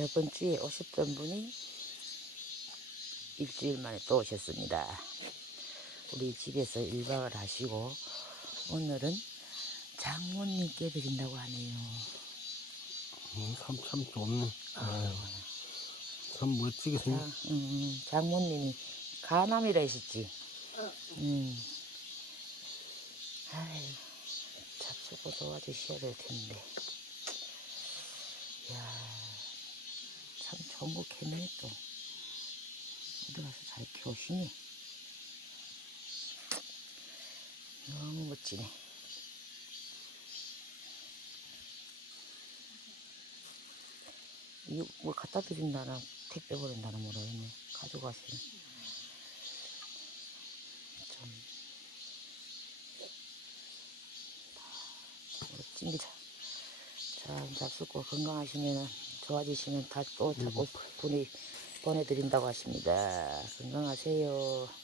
저번 주에 오셨던 분이 일주일 만에 또 오셨습니다. 우리 집에서 1박을 하시고 오늘은 장모님께 드린다고 하네요. 음, 참, 참 좋네. 아유, 참 멋지게 자, 생겼. 음, 장모님이 가남이라 하셨지. 음. 아유, 잡수고 도와주셔야 될 텐데. 이야, 거 캐네 또. 어디 가서 잘 키우시니? 너무 멋지네. 이거 뭐 갖다 드린다나 택배 보낸다나 모르겠네. 가져가시네. 좀 멋집니다. 자, 잡수고 건강하시면 좋아지시면 다또 자꾸 분이 보내드린다고 하십니다. 건강하세요.